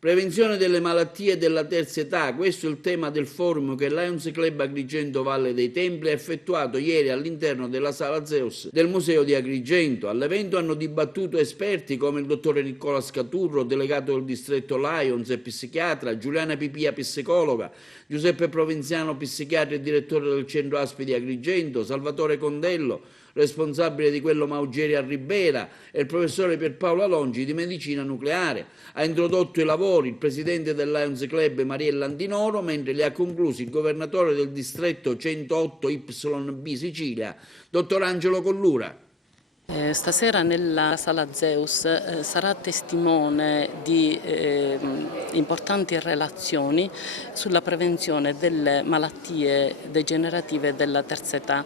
Prevenzione delle malattie della terza età, questo è il tema del forum che il Lions Club Agrigento Valle dei Templi ha effettuato ieri all'interno della Sala Zeus del Museo di Agrigento. All'evento hanno dibattuto esperti come il dottore Nicola Scaturro, delegato del distretto Lions e psichiatra, Giuliana Pipia, psicologa, Giuseppe Provinziano, psichiatra e direttore del centro ASPI di Agrigento, Salvatore Condello, responsabile di quello Maugeri a Ribera, e il professore Pierpaolo Alongi di medicina nucleare. Ha introdotto i lavori il presidente del Lions Club Mariella Andinoro, mentre li ha conclusi il governatore del distretto 108 YB Sicilia, dottor Angelo Collura. Stasera nella Sala Zeus sarà testimone di importanti relazioni sulla prevenzione delle malattie degenerative della terza età.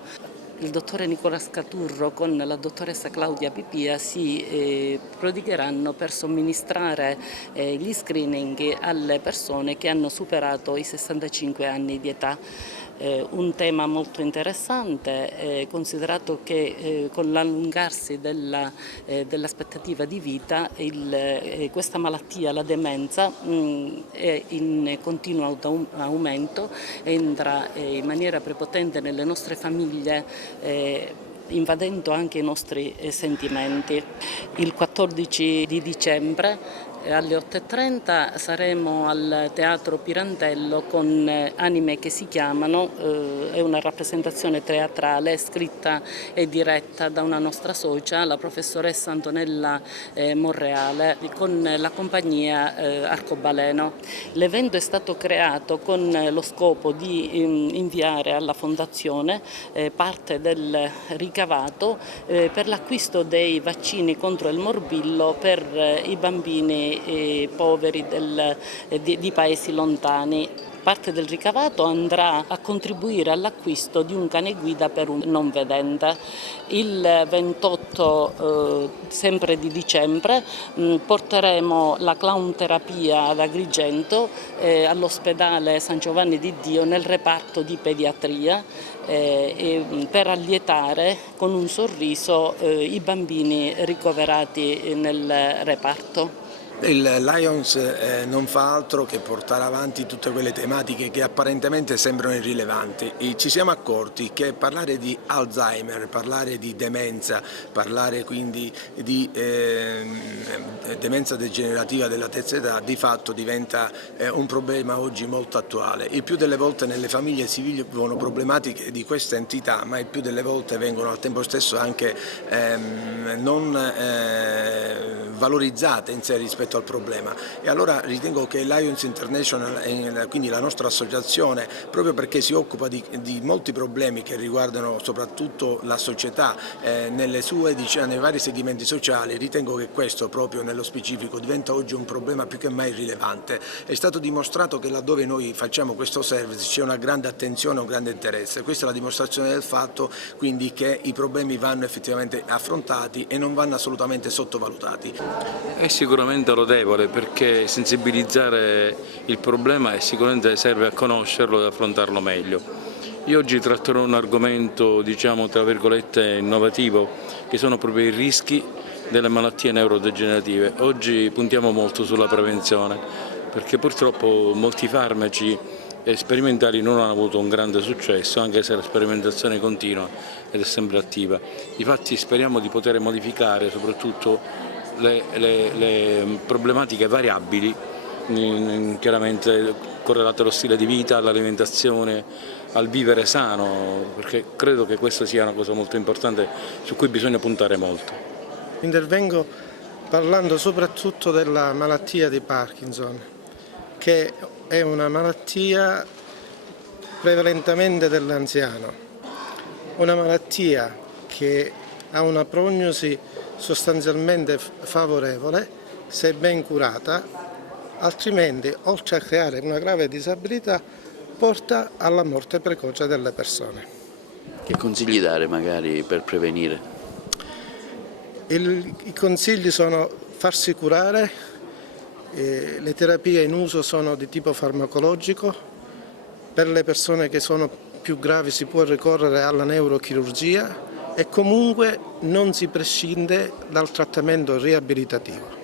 Il dottore Nicola Scaturro con la dottoressa Claudia Pipia si prodigheranno per somministrare gli screening alle persone che hanno superato i 65 anni di età. Un tema molto interessante, considerato che con l'allungarsi dell'aspettativa di vita questa malattia, la demenza, è in continuo aumento, entra in maniera prepotente nelle nostre famiglie, invadendo anche i nostri sentimenti. Il 14 di dicembre alle 8:30 saremo al Teatro Pirandello con Anime che si chiamano, è una rappresentazione teatrale scritta e diretta da una nostra socia, la professoressa Antonella Monreale, con la compagnia Arcobaleno. L'evento è stato creato con lo scopo di inviare alla Fondazione parte del ricavato per l'acquisto dei vaccini contro il morbillo per i bambini poveri di paesi lontani. Parte del ricavato andrà a contribuire all'acquisto di un cane guida per un non vedente. Il 28 sempre di dicembre porteremo la clown terapia ad Agrigento all'ospedale San Giovanni di Dio nel reparto di pediatria per allietare con un sorriso i bambini ricoverati nel reparto. Il Lions non fa altro che portare avanti tutte quelle tematiche che apparentemente sembrano irrilevanti. E ci siamo accorti che parlare di Alzheimer, parlare di demenza, parlare quindi di demenza degenerativa della terza età di fatto diventa un problema oggi molto attuale. Il più delle volte nelle famiglie si vivono problematiche di questa entità, ma il più delle volte vengono al tempo stesso anche non valorizzate in sé rispetto al problema, e allora ritengo che Lions International, quindi la nostra associazione, proprio perché si occupa di molti problemi che riguardano soprattutto la società nelle sue, nei vari segmenti sociali, ritengo che questo proprio nello specifico diventa oggi un problema più che mai rilevante. È stato dimostrato che laddove noi facciamo questo service c'è una grande attenzione, un grande interesse. Questa è la dimostrazione del fatto quindi che i problemi vanno effettivamente affrontati e non vanno assolutamente sottovalutati. È sicuramente lodevole, perché sensibilizzare il problema sicuramente serve a conoscerlo e affrontarlo meglio. Io oggi tratterò un argomento, diciamo tra virgolette, innovativo, che sono proprio i rischi delle malattie neurodegenerative. Oggi puntiamo molto sulla prevenzione, perché purtroppo molti farmaci sperimentali non hanno avuto un grande successo, anche se la sperimentazione continua ed è sempre attiva. Difatti speriamo di poter modificare soprattutto le problematiche variabili, chiaramente correlate allo stile di vita, all'alimentazione, al vivere sano, perché credo che questa sia una cosa molto importante su cui bisogna puntare molto. Intervengo parlando soprattutto della malattia di Parkinson, che è una malattia prevalentemente dell'anziano, una malattia che ha una prognosi sostanzialmente favorevole se ben curata, altrimenti oltre a creare una grave disabilità porta alla morte precoce delle persone. Che consigli dare magari per prevenire? I consigli sono farsi curare, le terapie in uso sono di tipo farmacologico, per le persone che sono più gravi si può ricorrere alla neurochirurgia e comunque non si prescinde dal trattamento riabilitativo.